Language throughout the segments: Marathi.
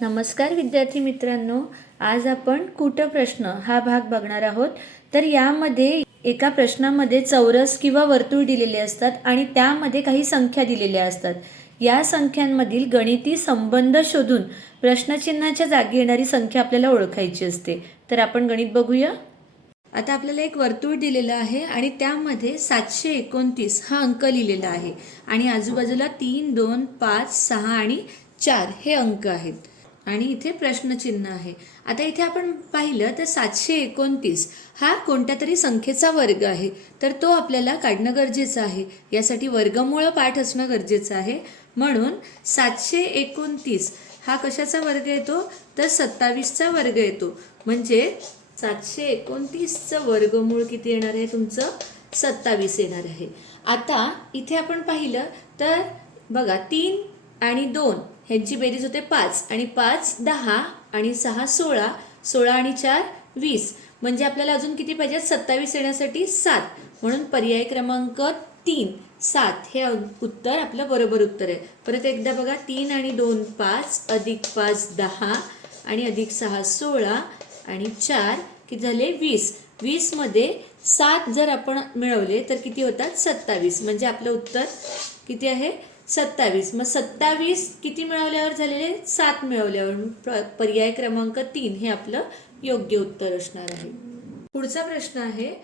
नमस्कार विद्यार्थी मित्रांनो आज आपण कूटप्रश्न हा भाग बघणार आहोत? तर यामध्ये एका प्रश्नामध्ये चौरस किंवा वर्तुळ दिलेले असतात आणि त्यामध्ये काही संख्या दिलेल्या असतात. या संख्यांमधील गणिती संबंध शोधून प्रश्नचिन्हाच्या जागी येणारी संख्या आपल्याला ओळखायची असते. तर आपण गणित बघूया. आता आपल्याला एक वर्तुळ दिलेलं आहे आणि त्यामध्ये सातशे एकोणतीस हा अंक लिहिलेला आहे. आणि आजूबाजूला तीन दोन पाच सहा आणि चार हे अंक आहेत. आणि इथे प्रश्नचिन्ह आहे. आता इथे आपण पाहिलं तर सातशे एकोणतीस हा कोणत्या तरी संख्येचा वर्ग आहे. तर तो आपल्याला काढणं गरजेचं आहे. यासाठी वर्गमूळ पाठ असणं गरजेचं आहे. म्हणून सातशे एकोणतीस हा कशाचा वर्ग येतो? तर सत्तावीसचा वर्ग येतो. म्हणजे सातशे एकोणतीसचं वर्गमूळ किती येणार आहे? तुमचं सत्तावीस येणार आहे. आता इथे आपण पाहिलं तर बघा तीन आणि दोन ह्यांची बेरीज होते पाच आणि पाच दहा आणि सहा सोळा सोळा आणि चार वीस. म्हणजे आपल्याला अजून किती पाहिजे? सत्तावीस येण्यासाठी सात. म्हणून पर्याय क्रमांक तीन सात हे उत्तर आपलं बरोबर उत्तर आहे. परत एकदा बघा तीन आणि दोन पाच अधिक पाच दहा आणि अधिक सहा सोळा आणि चार किती झाले? वीस. वीसमध्ये सात जर आपण मिळवले तर किती होतात? सत्तावीस. म्हणजे आपलं उत्तर किती आहे? सत्तावीस. मग सत्तावीस किती मिळवल्यावर झालेले? सात मिळवल्यावर. पर्याय क्रमांक तीन हे आपलं योग्य उत्तर असणार आहे. पुढचा प्रश्न आहे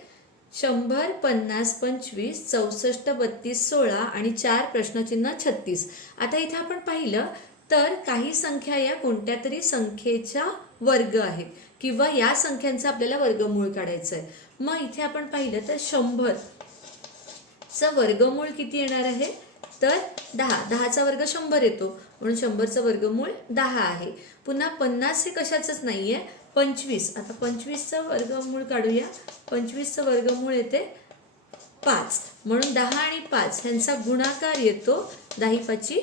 शंभर पन्नास पंचवीस चौसष्ट बत्तीस सोळा आणि चार प्रश्नचिन्ह छत्तीस. आता इथे आपण पाहिलं तर काही संख्या या कोणत्या तरी संख्येच्या वर्ग आहेत किंवा या संख्यांचा आपल्याला वर्गमूळ काढायचं आहे. मग इथे आपण पाहिलं तर शंभर चं वर्गमूळ किती येणार आहे? तर दहा. दहाचा वर्ग शंभर येतो. म्हणून शंभरचं वर्गमूळ दहा आहे. पुन्हा पन्नास हे कशाचंच नाही आहे पंचवीस. आता पंचवीसचं वर्गमूळ काढूया. पंचवीसचं वर्गमूळ येते पाच. म्हणून दहा आणि पाच ह्यांचा गुणाकार येतो दही पाची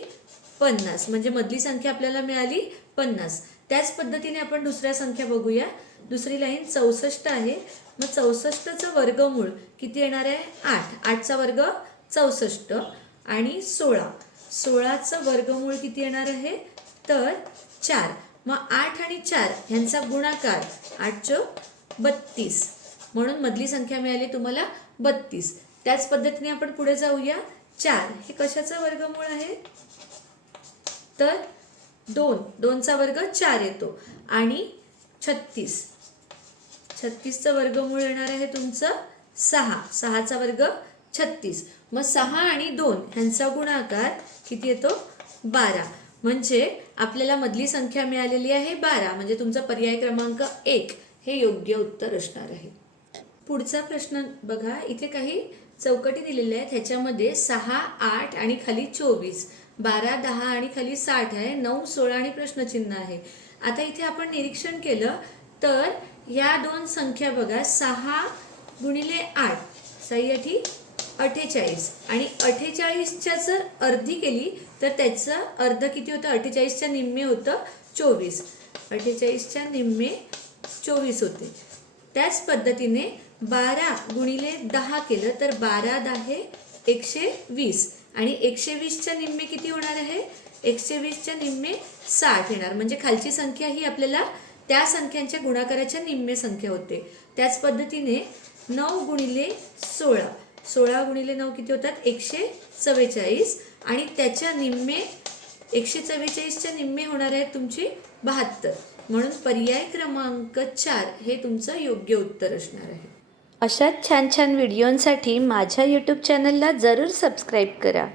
पन्नास. म्हणजे मधली संख्या आपल्याला मिळाली पन्नास. त्याच पद्धतीने आपण दुसऱ्या संख्या बघूया. दुसरी लाईन चौसष्ट आहे. मग चौसष्टचं वर्गमूळ किती येणार आहे? आठ. आठचा वर्ग चौसष्ट. आणि सोळा. सोळाचं वर्गमूळ किती येणार आहे? तर चार. मग आठ आणि चार ह्यांचा गुणाकार आठ चौक बत्तीस. म्हणून मधली संख्या मिळाली तुम्हाला बत्तीस. त्याच पद्धतीने आपण पुढे जाऊया. चार. हे कशाचं वर्गमूळ आहे? तर दोन. दोनचा वर्ग चार येतो. आणि छत्तीस. छत्तीसचं वर्गमूळ येणार आहे तुमचं सहा. सहाचा वर्ग छत्तीस. मग सहा आणि दोन ह्यांचा गुणाकार किती येतो? बारा. म्हणजे आपल्याला मधली संख्या मिळालेली आहे बारा. म्हणजे तुमचा पर्याय क्रमांक एक. हे योग्य उत्तर असणार आहे. पुढचा प्रश्न बघा. इथे काही चौकटी दिलेल्या आहेत. ह्याच्यामध्ये सहा आठ आणि खाली चोवीस. बारा दहा आणि खाली साठ आहे. नऊ सोळा आणि प्रश्नचिन्ह आहे. आता इथे आपण निरीक्षण केलं तर या दोन संख्या बघा. सहा गुणिले आठ. साई अठी अठ्ठेचाळीस. आणि अठ्ठेचाळीसच्या जर अर्धी केली तर त्याचं अर्ध किती होतं? अठ्ठेचाळीसच्या निम्मे होतं चोवीस. अठ्ठेचाळीसच्या निम्मे चोवीस होते. त्याच पद्धतीने बारा गुणिले दहा केलं तर बारा दहा एकशे वीस. आणि एकशे वीसच्या निम्मे किती होणार आहे? एकशे वीसच्या निम्मे साठ येणार. म्हणजे खालची संख्या ही आपल्याला त्या संख्यांच्या गुणाकाराच्या निम्मे संख्या होते. त्याच पद्धतीने नऊ गुणिले सोळा. सोळा गुणिले नऊ किती होतात? एकशे चव्वेचाळीस. आणि त्याच्या निम्मे एकशे चव्वेचाळीसच्या निम्मे होणार आहेत तुमची बहात्तर. म्हणून पर्याय क्रमांक चार हे तुमचं योग्य उत्तर असणार आहे. अशाच छान छान व्हिडिओंसाठी माझ्या यूट्यूब चॅनलला जरूर सबस्क्राईब करा.